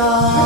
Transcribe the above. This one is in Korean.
더